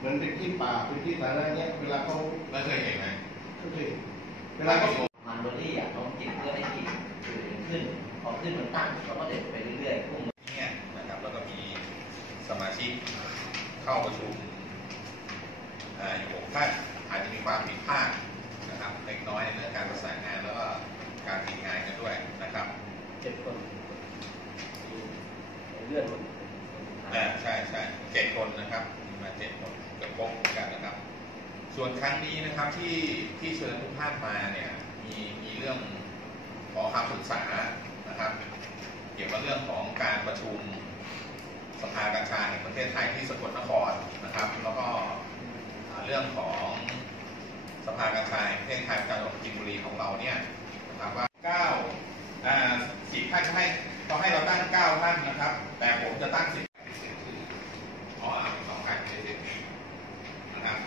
เหมือนเป็นที่ป่าเป็นที่สาธารณะเนี้ยเวลาเขาแล้วเคยเห็นไหมก็คือเวลาเขามันโรลี่อะน้องจิตเพื่อให้จิตสื่อขึ้นพอขึ้นมันตั้งเราก็เด็ดไปเรื่อยๆพุ่งเนี่ยนะครับแล้วก็มีสมาชิกเข้าประชุมอ่ยู่หกท่านอาจจะมีความผิดพลาดนะครับเล็กน้อยในเรื่องการประสานงานแล้วก็การทีมงานกันด้วยนะครับเจ็ดคนเลื่อนมันอ่าใช่ใช่เจ็ดคนนะครับ มีมาเจ็ดคนเกือบครบเหมือนกันนะครับ ส่วนครั้งนี้นะครับที่ที่เชิญทุกท่านมาเนี่ยมีมีเรื่องขอคำปรึกษานะครับ เกี่ยวกับเรื่องของการประชุมสภากัญชาแห่งประเทศไทยที่สกลนครนะครับ แล้วก็เรื่องของสภากัญชาแห่งประเทศไทยจังหวัดปราจีนบุรีของเราเนี่ยนะครับว่าเก้าอ่าสิบท่านให้ก็ให้เราตั้งเก้าท่านนะครับ แต่ผมจะตั้งสิบอ๋ออ่ามีสองท่านเฉยๆนะครับ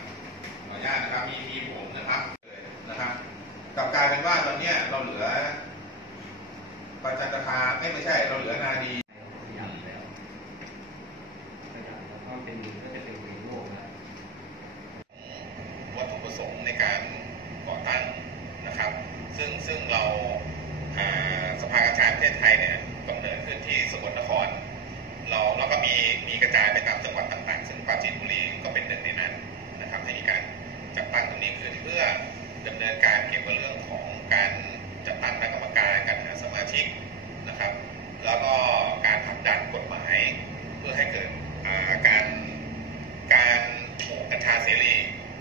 ขออนุญาตนะครับมีมีผมนะครับเลยนะครับกลับกลายเป็นว่าตอนเนี้ยเราเหลือ ประจันตคาไม่ไม่ใช่เราเหลือนาดีขยับแล้วขยับแล้วก็เป็นก็จะเป็นเวโลกแล้ววัตถุประสงค์ในการก่อตั้งนะครับ ซึ่งซึ่งเราอ่าสภากาชาดประเทศไทยเนี่ย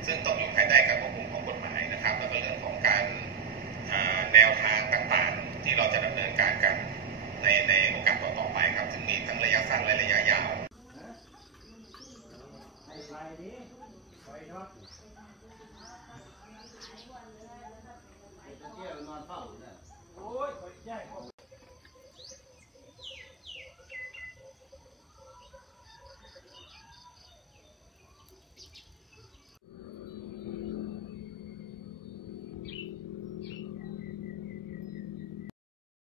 ซึ่งต้องอยู่ภายใต้การควบคุมของกฎหมายนะครับแล้วก็เรื่องของการแนวทางต่างๆ ที่เราจะดำเนินการกันในในโอกาสต่อๆไปครับซึ่งมีทั้งระยะสั้นและระยะยาว